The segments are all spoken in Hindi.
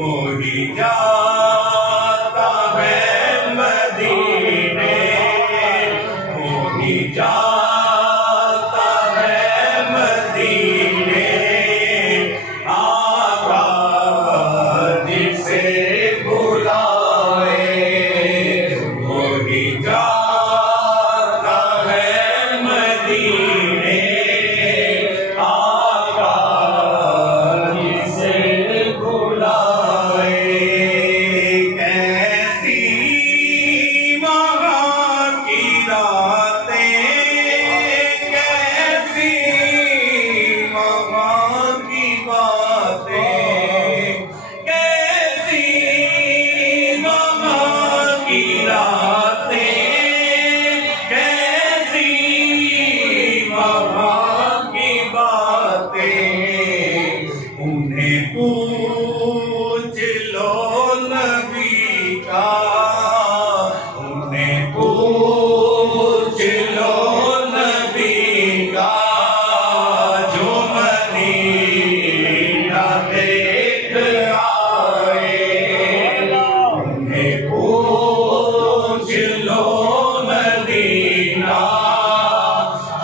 कोई जाता है मदीने, कोई जाता है मदीने, आका जिसे बुलाए, कोई जाता है मदीने, आका जिसे बुलाए। कैसी वहाँ की रातें, कैसी वहाँ की बातें, कैसी वहाँ की रातें, कैसी वहाँ की बातें। उन्हें पूछ लो नबी का, उन्हें पूछ लो नबी का, जो मदीना देख आए। उन्हें पूछ लो मदीना,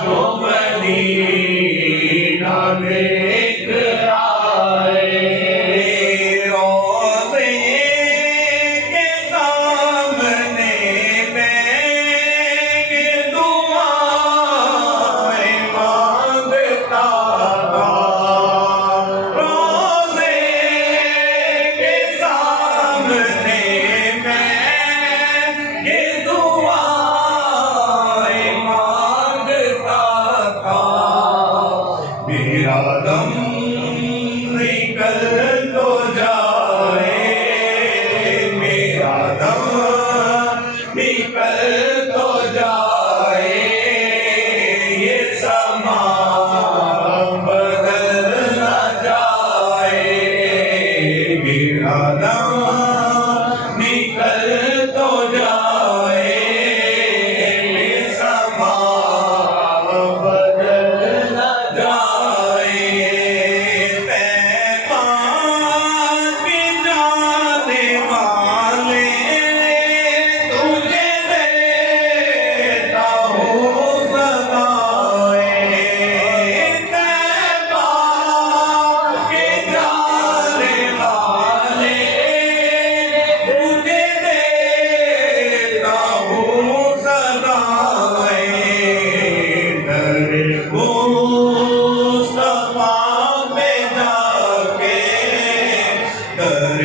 जो मदीना देख आए। रोज़े के सामने मैं दुआएं मांगता था, रोज़े के सामने मैं दुआएं मांगता था। मेरा दम निकल तो जाए, मेरा दम निकल तो जाए, ये समा बदल न जाए। मेरा दम निकल तो जाए, ये समा बदल न जाए। तैबा के जाने वाले, तुझे देता हूँ सदाएं। तैबा के जाने वाले, तुझे देता हूँ सदाएं। दर मुस्तफा में जाके, दर